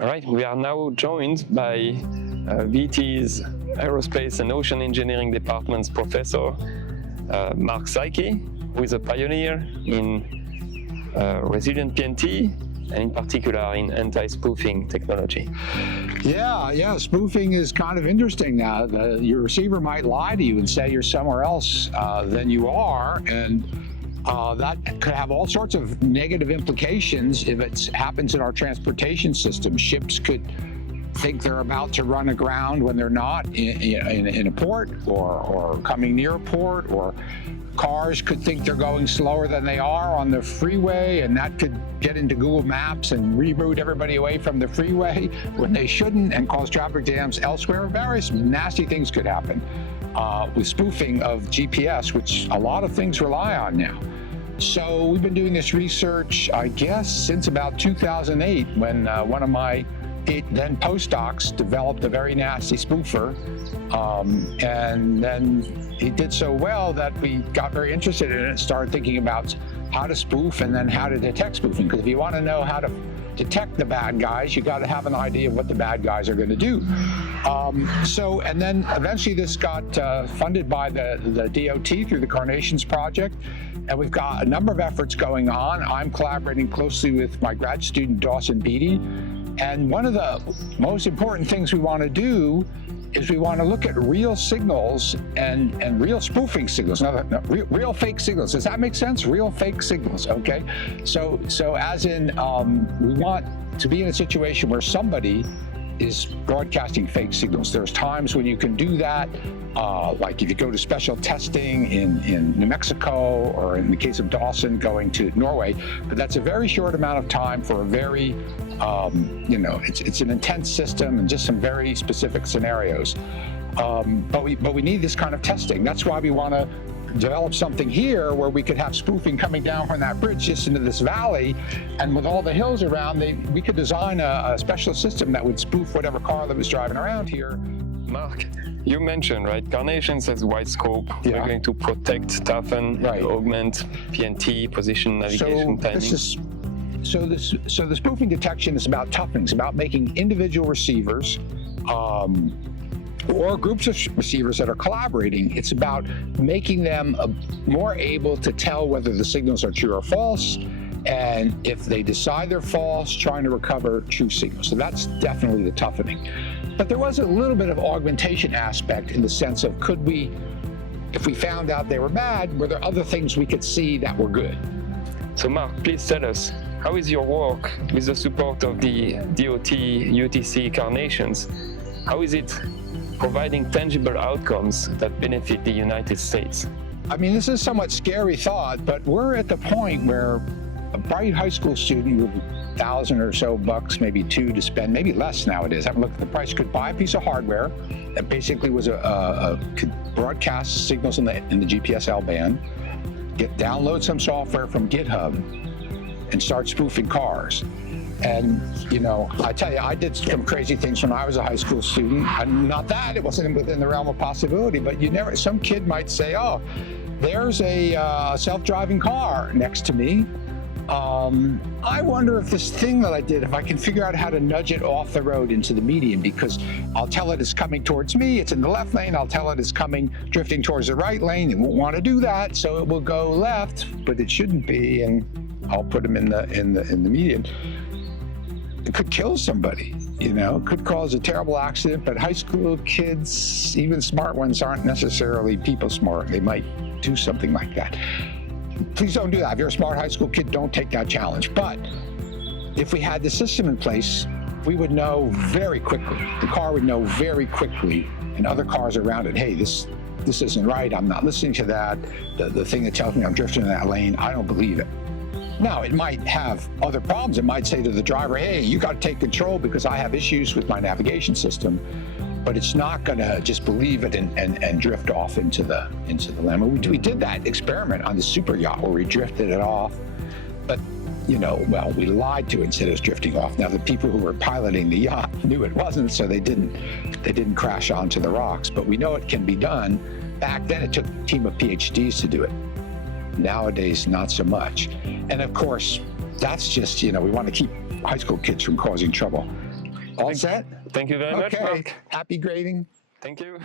All right, we are now joined by VT's Aerospace and Ocean Engineering Department's Professor Mark Psiaki, who is a pioneer in resilient PNT and in particular in anti-spoofing technology. Yeah, spoofing is kind of interesting now. Your receiver might lie to you and say you're somewhere else than you are, and that could have all sorts of negative implications if it happens in our transportation system. Ships could think they're about to run aground when they're not in a port or coming near a port, or cars could think they're going slower than they are on the freeway, and that could get into Google Maps and reroute everybody away from the freeway when they shouldn't and cause traffic jams elsewhere. Various nasty things could happen with spoofing of GPS, which a lot of things rely on now. So we've been doing this research, I guess, since about 2008, when one of my then postdocs developed a very nasty spoofer, and then he did so well that we got very interested in it and started thinking about how to spoof and then how to detect spoofing. Because if you want to know how to detect the bad guys, you got to have an idea of what the bad guys are going to do. And then eventually this got funded by the DOT through the CARNATIONS project, and we've got a number of efforts going on. I'm collaborating closely with my grad student Dawson Beatty, and one of the most important things we want to do is we want to look at real signals and real spoofing signals, real fake signals. Does that make sense? Real fake signals, okay? So as in, we want to be in a situation where somebody is broadcasting fake signals. There's times when you can do that, like if you go to special testing in New Mexico, or in the case of Dawson, going to Norway, but that's a very short amount of time for a very, it's an intense system and just some very specific scenarios. But we need this kind of testing. That's why we want to develop something here where we could have spoofing coming down from that bridge just into this valley, and with all the hills around, we could design a special system that would spoof whatever car that was driving around here. Mark, you mentioned, right, CARNATIONS has wide scope. Yeah. We're going to protect, toughen, right, augment PNT, position, navigation, timing. So the spoofing detection is about toughening. It's about making individual receivers or groups of receivers that are collaborating. It's about making them more able to tell whether the signals are true or false, and if they decide they're false, trying to recover true signals. So that's definitely the toughening. But there was a little bit of augmentation aspect, in the sense of, could we, if we found out they were bad, were there other things we could see that were good? So Mark, please tell us, how is your work with the support of the DOT, UTC, CARNATIONS? How is it providing tangible outcomes that benefit the United States? I mean, this is a somewhat scary thought, but we're at the point where a bright high school student with $1,000 or so bucks, maybe $2 to spend, maybe less nowadays, I haven't looked at the price, could buy a piece of hardware that basically was could broadcast signals in the GPS L-band, download some software from GitHub, and start spoofing cars. And, I tell you, I did some crazy things when I was a high school student. Not that it wasn't within the realm of possibility, but some kid might say, oh, there's a self-driving car next to me. I wonder if this thing that I did, if I can figure out how to nudge it off the road into the median, because I'll tell it it's coming towards me, it's in the left lane, I'll tell it it's drifting towards the right lane, it won't want to do that, so it will go left, but it shouldn't be, and I'll put them in the median. It could kill somebody, it could cause a terrible accident, but high school kids, even smart ones, aren't necessarily people smart. They might do something like that. Please don't do that. If you're a smart high school kid, don't take that challenge. But if we had the system in place, we would know very quickly, the car would know very quickly, and other cars around it, hey, this isn't right, I'm not listening to that, the thing that tells me I'm drifting in that lane, I don't believe it. Now, it might have other problems. It might say to the driver, hey, you got to take control because I have issues with my navigation system. But it's not going to just believe it and drift off into the lane. We did that experiment on the super yacht where we drifted it off. But, we lied to it and said it was drifting off. Now, the people who were piloting the yacht knew it wasn't, so they didn't crash onto the rocks. But we know it can be done. Back then, it took a team of PhDs to do it. Nowadays, not so much. And of course, that's just, we want to keep high school kids from causing trouble. All set? Thank you very much, Okay. Mark. Happy grading. Thank you.